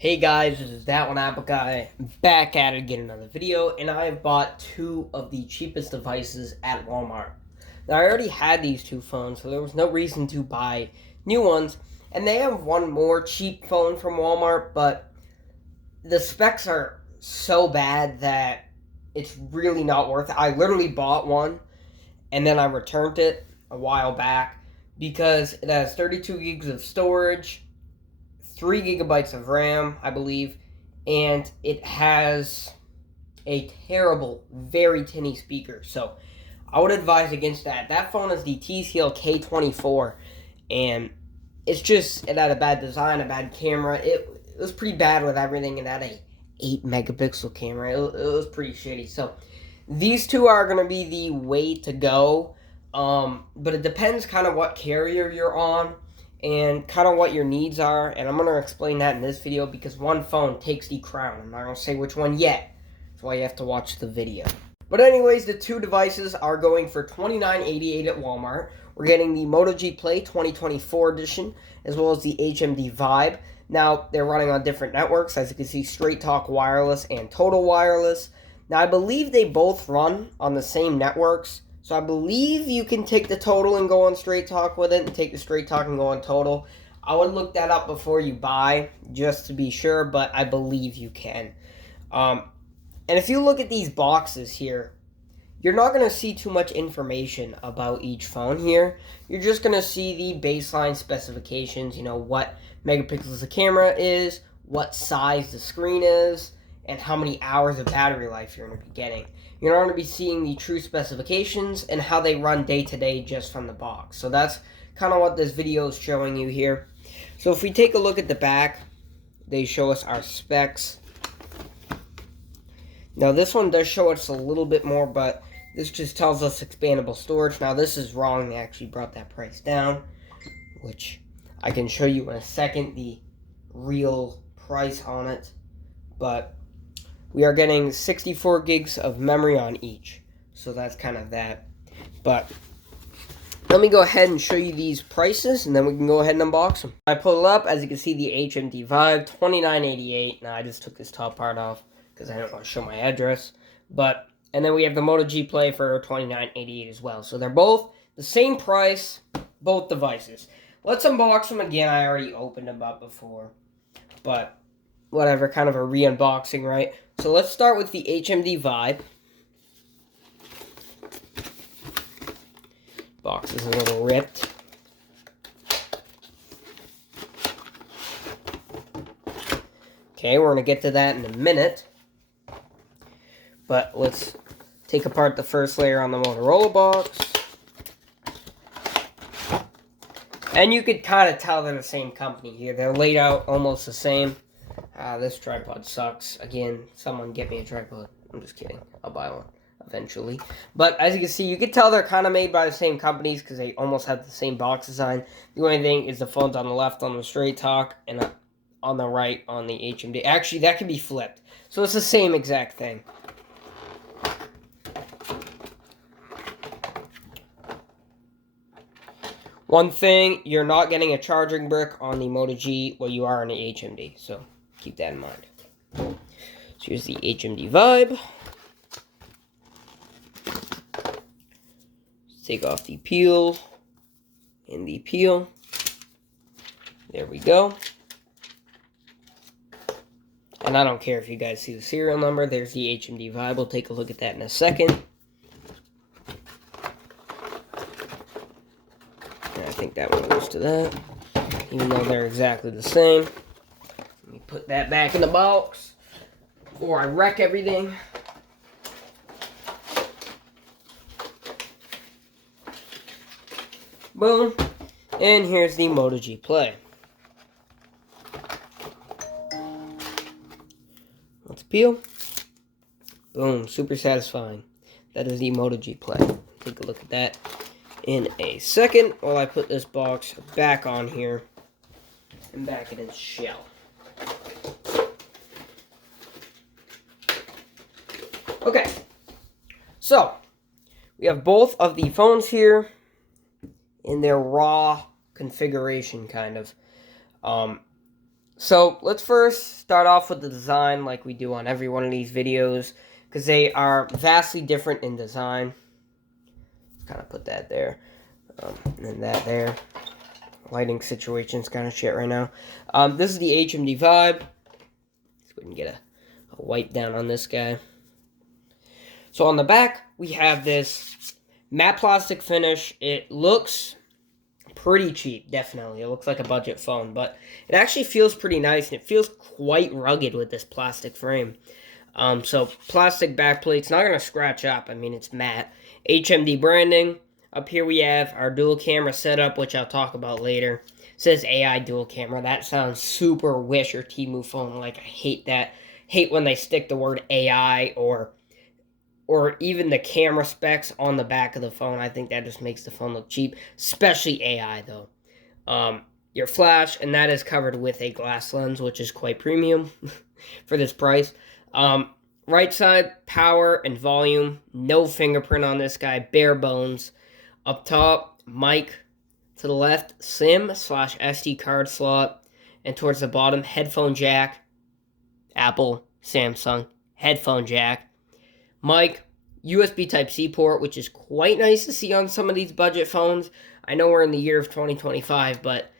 Hey guys, this is That One Apple Guy, back at it again, another video, and I have bought two of the cheapest devices at Walmart. Now, I already had these two phones, so there was no reason to buy new ones, and they have one more cheap phone from Walmart, but the specs are so bad that it's really not worth it. I literally bought one, and then I returned it a while back, because it has 32 gigs of storage, 3 gigabytes of RAM, I believe, and it has a terrible, very tinny speaker. So I would advise against that. That phone is the TCL K24, and it had a bad design, a bad camera. It was pretty bad with everything. It had a 8 megapixel camera. It was pretty shitty. So these two are going to be the way to go. But it depends kind of what carrier you're on and kind of what your needs are. And I'm going to explain that in this video because one phone takes the crown. I'm not going to say which one yet. That's why you have to watch the video. But anyways, the two devices are going for $29.88 at Walmart. We're getting the Moto G Play 2024 edition, as well as the HMD Vibe. Now, they're running on different networks, as you can see, Straight Talk Wireless and Total Wireless. Now, I believe they both run on the same networks, so I believe you can take the Total and go on Straight Talk with it, and take the Straight Talk and go on Total. I would look that up before you buy, just to be sure, but I believe you can. And if you look at these boxes here, you're not going to see too much information about each phone here. You're just going to see the baseline specifications, what megapixels the camera is, what size the screen is, and how many hours of battery life you're going to be getting. You're not going to be seeing the true specifications and how they run day to day just from the box. So that's kind of what this video is showing you here. So if we take a look at the back, they show us our specs. Now this one does show us a little bit more, but this just tells us expandable storage. Now this is wrong. They actually brought that price down, which I can show you in a second, the real price on it. But we are getting 64 gigs of memory on each. So that's kind of that. But let me go ahead and show you these prices, and then we can go ahead and unbox them. I pull it up, as you can see, the HMD Vive, $29.88. Now I just took this top part off because I don't want to show my address. And then we have the Moto G Play for $29.88 as well. So they're both the same price, both devices. Let's unbox them again. I already opened them up before, but whatever, kind of a re-unboxing, right? So let's start with the HMD Vibe. Box is a little ripped. Okay, we're going to get to that in a minute. But let's take apart the first layer on the Motorola box. And you could kind of tell they're the same company here. They're laid out almost the same. This tripod sucks. Again, someone get me a tripod. I'm just kidding. I'll buy one eventually. But as you can see, you can tell they're kind of made by the same companies because they almost have the same box design. The only thing is the phone's on the left on the Straight Talk and on the right on the HMD. Actually, that can be flipped. So it's the same exact thing. One thing, you're not getting a charging brick on the Moto G, well, you are on the HMD, so keep that in mind. So here's the HMD Vibe. Let's take off the peel and the peel. There we go. And I don't care if you guys see the serial number. There's the HMD Vibe. We'll take a look at that in a second. I think that one goes to that, even though they're exactly the same. Let me put that back in the box before I wreck everything. Boom. And here's the Moto G Play. Let's peel. Boom. Super satisfying. That is the Moto G Play. Take a look at that in a second while I put this box back on here and back in its shell. Okay, so we have both of the phones here in their raw configuration, kind of. So let's first start off with the design like we do on every one of these videos, because they are vastly different in design. Kind of put that there, and that there. Lighting situation's kind of shit right now. This is the HMD Vibe. Let's go ahead and get a wipe down on this guy. So on the back, we have this matte plastic finish. It looks pretty cheap, definitely. It looks like a budget phone, but it actually feels pretty nice, and it feels quite rugged with this plastic frame. So plastic backplate's not going to scratch up. I mean, it's matte. HMD branding. Up here we have our dual camera setup, which I'll talk about later. It says AI dual camera. That sounds super Wish or Temu phone. Like, I hate that. Hate when they stick the word AI or even the camera specs on the back of the phone. I think that just makes the phone look cheap, especially AI though. Your flash, and that is covered with a glass lens, which is quite premium for this price. Right side, power and volume. No fingerprint on this guy, bare bones. Up top, mic. To the left, SIM/SD card slot. And towards the bottom, headphone jack. Apple, Samsung, headphone jack. Mic, USB Type-C port, which is quite nice to see on some of these budget phones. I know we're in the year of 2025, but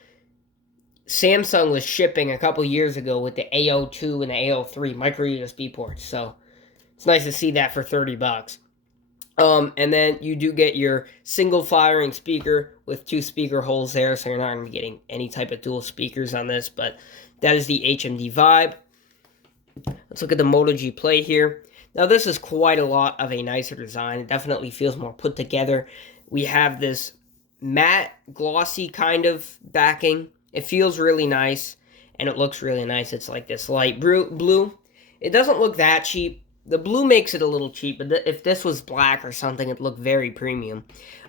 Samsung was shipping a couple years ago with the A02 and the A03 micro USB ports, so it's nice to see that for $30. And then you do get your single firing speaker with 2 speaker holes there, so you're not going to be getting any type of dual speakers on this, but that is the HMD Vibe. Let's look at the Moto G Play here. Now this is quite a lot of a nicer design. It definitely feels more put together. We have this matte, glossy kind of backing. It feels really nice, and it looks really nice. It's like this light blue. It doesn't look that cheap. The blue makes it a little cheap, but if this was black or something, it'd look very premium.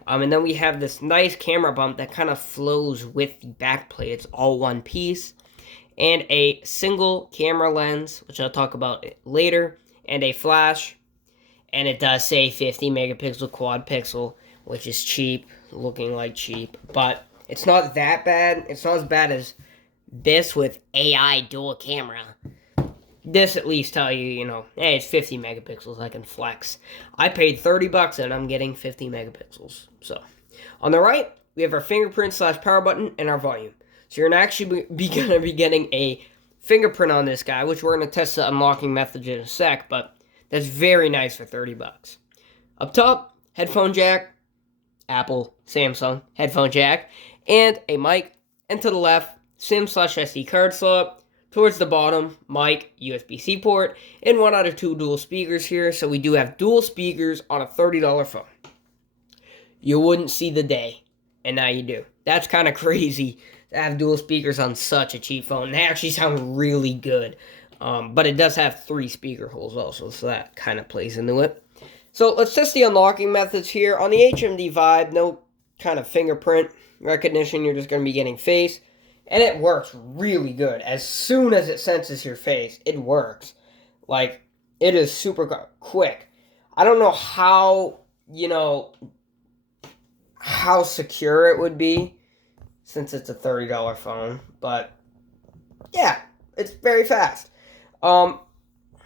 And then we have this nice camera bump that kind of flows with the backplate. It's all one piece. And a single camera lens, which I'll talk about later, and a flash. And it does say 50 megapixel quad pixel, which is cheap, looking like cheap, but it's not that bad. It's not as bad as this with AI dual camera. This at least tell you, hey, it's 50 megapixels, I can flex. I paid $30 and I'm getting 50 megapixels. So, on the right, we have our fingerprint/power button and our volume. So you're actually going to be getting a fingerprint on this guy, which we're going to test the unlocking method in a sec, but that's very nice for $30. Up top, headphone jack, Apple, Samsung, headphone jack, and a mic. And to the left, SIM/SD card slot. Towards the bottom, mic, USB-C port, and 1 out of 2 dual speakers here. So we do have dual speakers on a $30 phone. You wouldn't see the day, and now you do. That's kind of crazy to have dual speakers on such a cheap phone. They actually sound really good. But it does have 3 speaker holes also, so that kind of plays into it. So let's test the unlocking methods here. On the HMD Vibe, no kind of fingerprint recognition. You're just going to be getting face. And it works really good. As soon as it senses your face, it works. Like, it is super quick. I don't know how, how secure it would be, since it's a $30 phone. But, yeah, it's very fast. I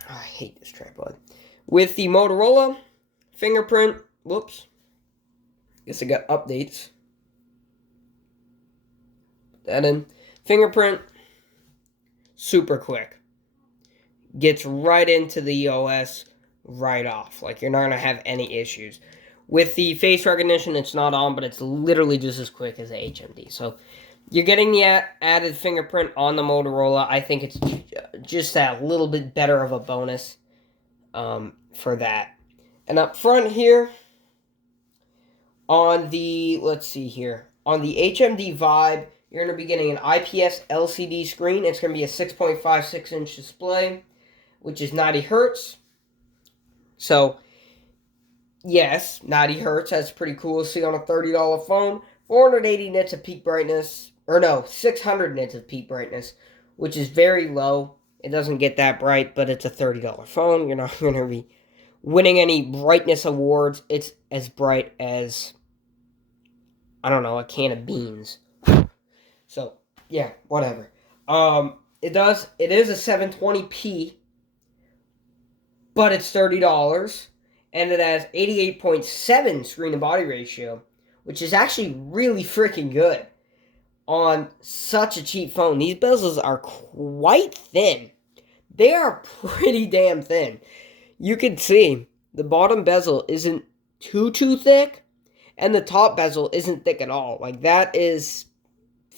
hate this tripod. With the Motorola fingerprint, whoops. Guess I got updates. That in. Fingerprint, super quick. Gets right into the OS right off. Like, you're not going to have any issues. With the face recognition, it's not on, but it's literally just as quick as the HMD. So, you're getting the added fingerprint on the Motorola. I think it's just that little bit better of a bonus for that. And up front here, on the, let's see here, on the HMD Vibe, you're going to be getting an IPS LCD screen. It's going to be a 6.56-inch display, which is 90 hertz. So, yes, 90 hertz. That's pretty cool to see on a $30 phone. 480 nits of peak brightness. Or no, 600 nits of peak brightness, which is very low. It doesn't get that bright, but it's a $30 phone. You're not going to be winning any brightness awards. It's as bright as, I don't know, a can of beans. So, yeah, whatever. It does. It is a 720p, but it's $30, and it has 88.7 screen to body ratio, which is actually really freaking good on such a cheap phone. These bezels are quite thin. They are pretty damn thin. You can see the bottom bezel isn't too thick, and the top bezel isn't thick at all. Like, that is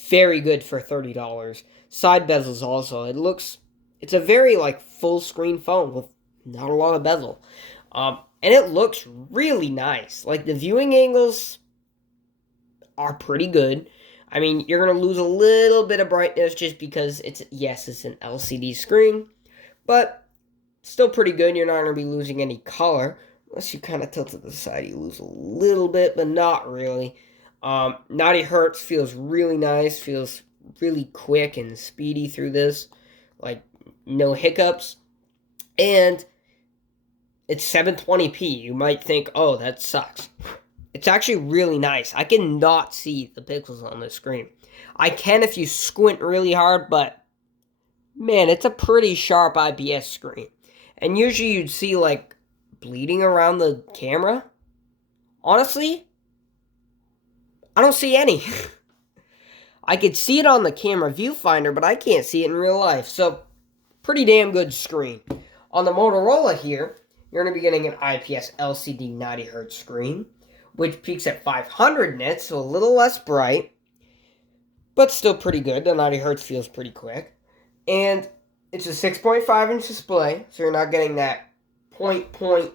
very good for $30. Side bezels also. It's a very, like, full screen phone with not a lot of bezel. And it looks really nice. Like, the viewing angles are pretty good. I mean, you're going to lose a little bit of brightness just because it's an LCD screen, but still pretty good. You're not going to be losing any color. Unless you kind of tilt it to the side, you lose a little bit, but not really. 90 hertz feels really nice, feels really quick and speedy through this. Like, no hiccups. And it's 720p. You might think, oh, that sucks. It's actually really nice. I cannot see the pixels on the screen. I can if you squint really hard, but man, it's a pretty sharp IPS screen. And usually you'd see, like, bleeding around the camera. Honestly, I don't see any. I could see it on the camera viewfinder, but I can't see it in real life. So, pretty damn good screen. On the Motorola here, you're going to be getting an IPS LCD 90Hz screen, which peaks at 500 nits, so a little less bright, but still pretty good. The 90 Hz feels pretty quick. And it's a 6.5-inch display, so you're not getting that point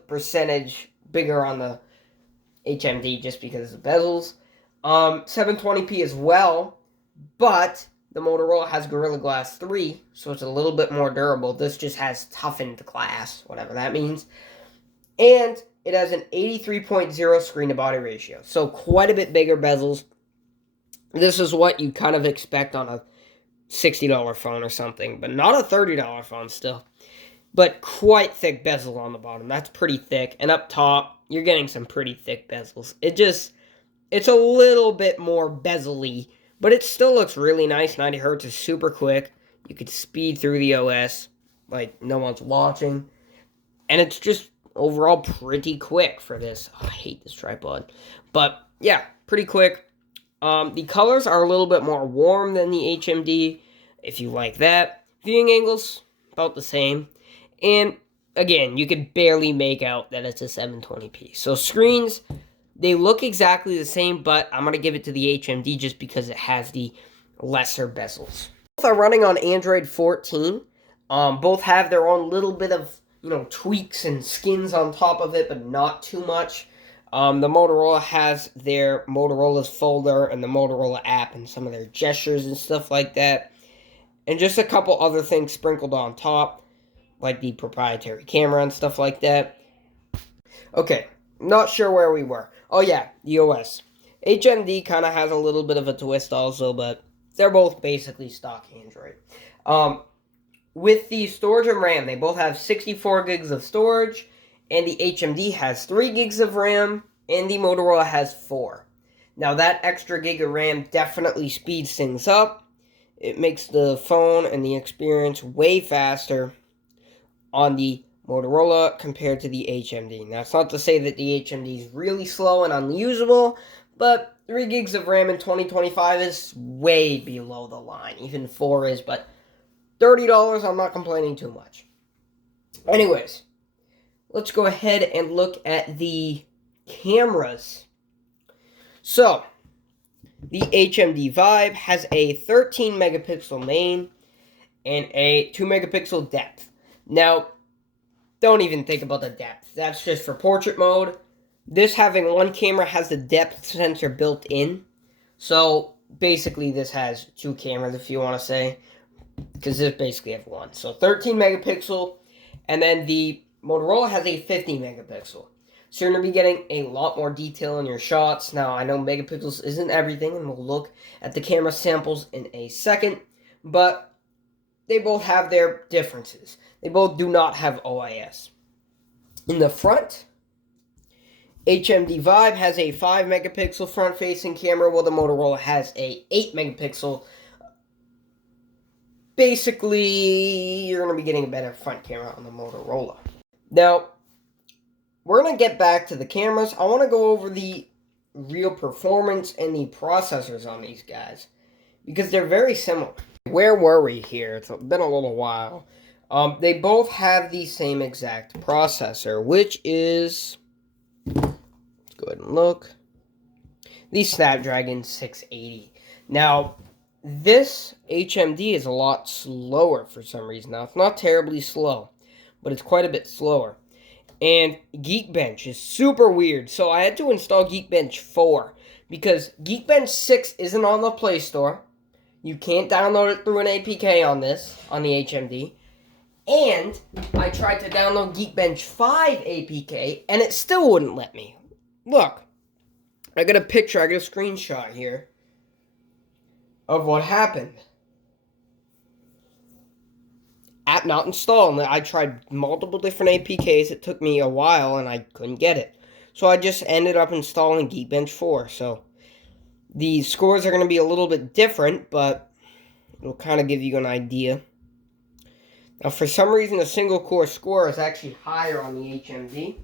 percentage bigger on the HMD just because of the bezels. 720p as well, but the Motorola has Gorilla Glass 3, so it's a little bit more durable. This just has toughened glass, whatever that means. And it has an 83.0 screen-to-body ratio, so quite a bit bigger bezels. This is what you kind of expect on a $60 phone or something, but not a $30 phone still. But quite thick bezel on the bottom. That's pretty thick. And up top, you're getting some pretty thick bezels. It's a little bit more bezel-y, but it still looks really nice. 90 hertz is super quick. You could speed through the OS like no one's watching. And it's just overall pretty quick for this. Oh, I hate this tripod. But yeah, pretty quick. The colors are a little bit more warm than the HMD, if you like that. Viewing angles, about the same. And again, you could barely make out that it's a 720p. So screens, they look exactly the same, but I'm going to give it to the HMD just because it has the lesser bezels. Both are running on Android 14. Both have their own little bit of, tweaks and skins on top of it, but not too much. The Motorola has their Motorola's folder and the Motorola app and some of their gestures and stuff like that. And just a couple other things sprinkled on top, like the proprietary camera and stuff like that. Okay, not sure where we were. Oh yeah, the OS. HMD kind of has a little bit of a twist also, but they're both basically stock Android. With the storage and RAM, they both have 64 gigs of storage, and the HMD has 3 gigs of RAM, and the Motorola has 4. Now, that extra gig of RAM definitely speeds things up. It makes the phone and the experience way faster on the Motorola compared to the HMD. Now, it's not to say that the HMD is really slow and unusable, but 3 gigs of RAM in 2025 is way below the line. Even 4 is, but $30, I'm not complaining too much. Anyways, let's go ahead and look at the cameras. So, the HMD Vive has a 13 megapixel main and a 2 megapixel depth. Now, don't even think about the depth. That's just for portrait mode. This having one camera has the depth sensor built in. So, basically this has 2 cameras if you want to say. Because this basically have 1. So, 13 megapixel. And then the Motorola has a 50 megapixel. So you're going to be getting a lot more detail in your shots. Now, I know megapixels isn't everything, and we'll look at the camera samples in a second. But they both have their differences. They both do not have OIS. In the front, HMD Vive has a 5 megapixel front-facing camera, while the Motorola has a 8 megapixel basically, you're going to be getting a better front camera on the Motorola. Now, we're going to get back to the cameras. I want to go over the real performance and the processors on these guys, because they're very similar. Where were we here? It's been a little while. They both have the same exact processor, which is, let's go ahead and look, the Snapdragon 680. Now, this HMD is a lot slower for some reason. Now, it's not terribly slow, but it's quite a bit slower. And Geekbench is super weird. So I had to install Geekbench 4 because Geekbench 6 isn't on the Play Store. You can't download it through an APK on this, on the HMD. And I tried to download Geekbench 5 APK, and it still wouldn't let me. Look, I got a picture, I got a screenshot here of what happened. App not installed. I tried multiple different APKs. It took me a while, and I couldn't get it. So I just ended up installing Geekbench 4. So the scores are going to be a little bit different, but it'll kind of give you an idea. Now, for some reason, the single-core score is actually higher on the HMD.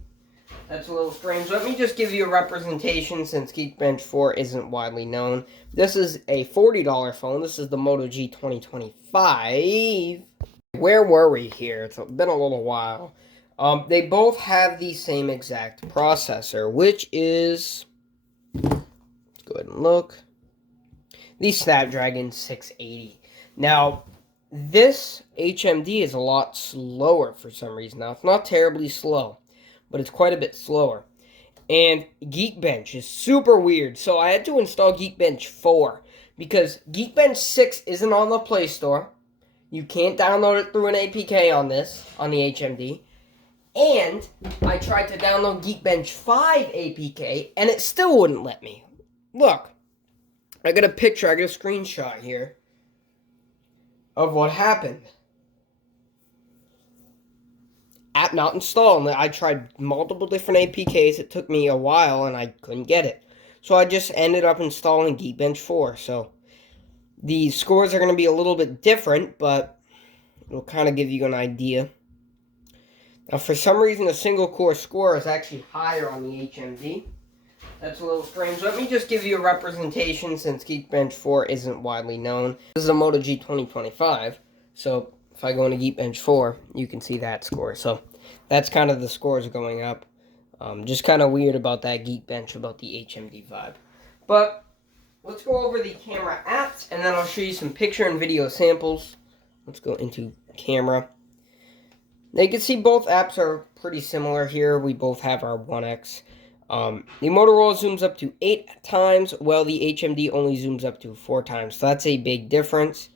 That's a little strange. Let me just give you a representation since Geekbench 4 isn't widely known. This is a $40 phone. This is the Moto G 2025. Where were we here? It's been a little while. They both have the same exact processor, which is, let's go ahead and look, the Snapdragon 680. Now, this HMD is a lot slower for some reason. Now, it's not terribly slow, but it's quite a bit slower. And Geekbench is super weird. So I had to install Geekbench 4 because Geekbench 6 isn't on the Play Store. You can't download it through an APK on this, on the HMD. And I tried to download Geekbench 5 APK, and it still wouldn't let me. Look, I got a picture, I got a screenshot here of what happened. App not installed. I tried multiple different APKs. It took me a while, and I couldn't get it. So I just ended up installing Geekbench 4. So the scores are going to be a little bit different, but it'll kind of give you an idea. Now, for some reason, the single-core score is actually higher on the HMD. That's a little strange. Let me just give you a representation since Geekbench 4 isn't widely known. This is a Moto G 2025, so if I go into Geekbench 4, you can see that score. So that's kind of the scores going up. Just kind of weird about that Geekbench, about the HMD vibe. But let's go over the camera apps, and then I'll show you some picture and video samples. Let's go into camera. Now you can see both apps are pretty similar here. We both have our 1X. The Motorola zooms up to 8 times, while the HMD only zooms up to 4 times. So that's a big difference.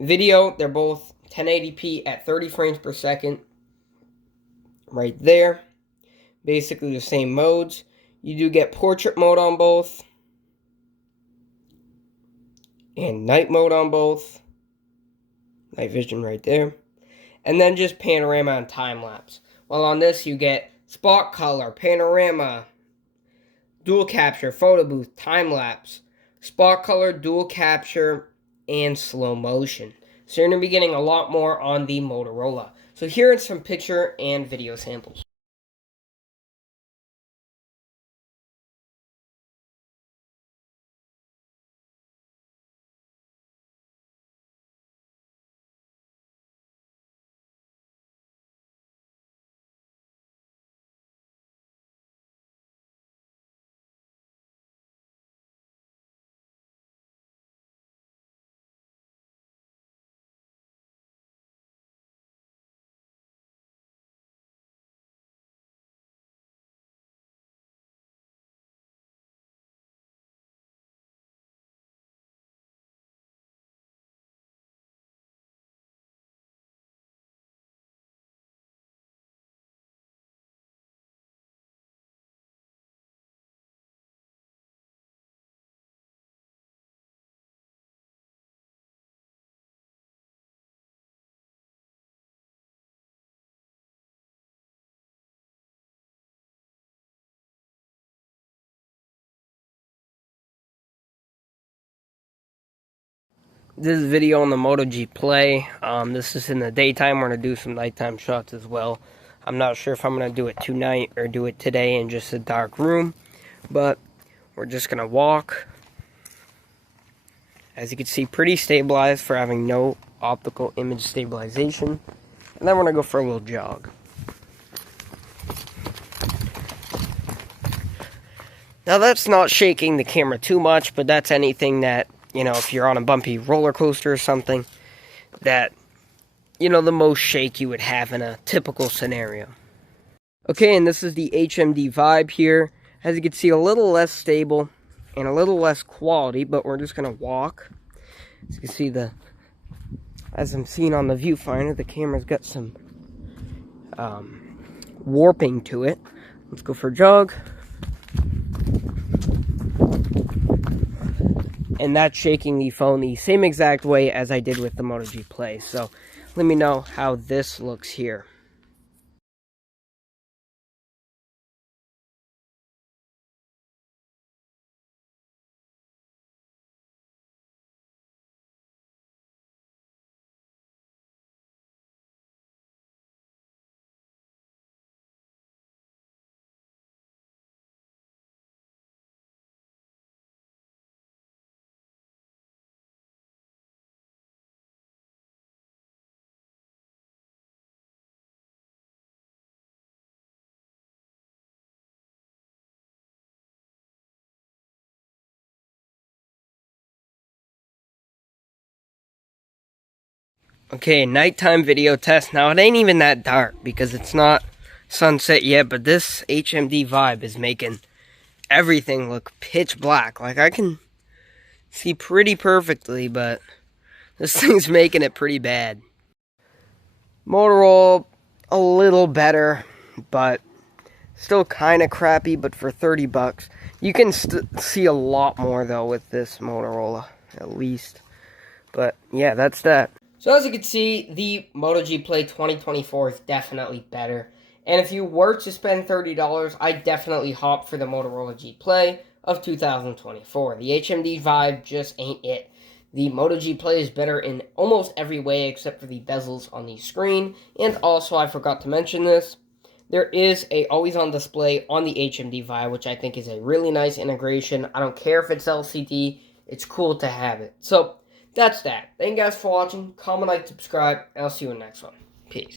Video, they're both 1080p at 30 frames per second. Right there. Basically the same modes. You do get portrait mode on both. And night mode on both. Night vision right there. And then just panorama and time-lapse. While on this, you get spot color, panorama, dual capture, photo booth, time-lapse, spot color, dual capture, and slow motion. So you're going to be getting a lot more on the Motorola. So here are some picture and video samples. This is a video on the Moto G Play. This is in the daytime. We're going to do some nighttime shots as well. I'm not sure if I'm going to do it tonight or do it today in just a dark room. But we're just going to walk. As you can see, pretty stabilized for having no optical image stabilization. And then we're going to go for a little jog. Now that's not shaking the camera too much, but that's anything that, you know, if you're on a bumpy roller coaster or something, that, you know, the most shake you would have in a typical scenario. Okay, and this is the HMD Vibe here. As you can see, a little less stable and a little less quality, but we're just going to walk. As you can see, as I'm seeing on the viewfinder, the camera's got some warping to it. Let's go for a jog. And that's shaking the phone the same exact way as I did with the Moto G Play. So let me know how this looks here. Okay, nighttime video test. Now, it ain't even that dark because it's not sunset yet, but this HMD Vibe is making everything look pitch black. Like, I can see pretty perfectly, but this thing's making it pretty bad. Motorola, a little better, but still kind of crappy, but for 30 bucks. You can see a lot more, though, with this Motorola, at least. But, yeah, that's that. So as you can see, the Moto G Play 2024 is definitely better. And if you were to spend $30, I'd definitely hop for the Motorola G Play of 2024. The HMD Vibe just ain't it. The Moto G Play is better in almost every way except for the bezels on the screen. And also, I forgot to mention this, there is a always-on display on the HMD Vibe, which I think is a really nice integration. I don't care if it's LCD, it's cool to have it. So, that's that. Thank you guys for watching. Comment, like, subscribe, and I'll see you in the next one. Peace.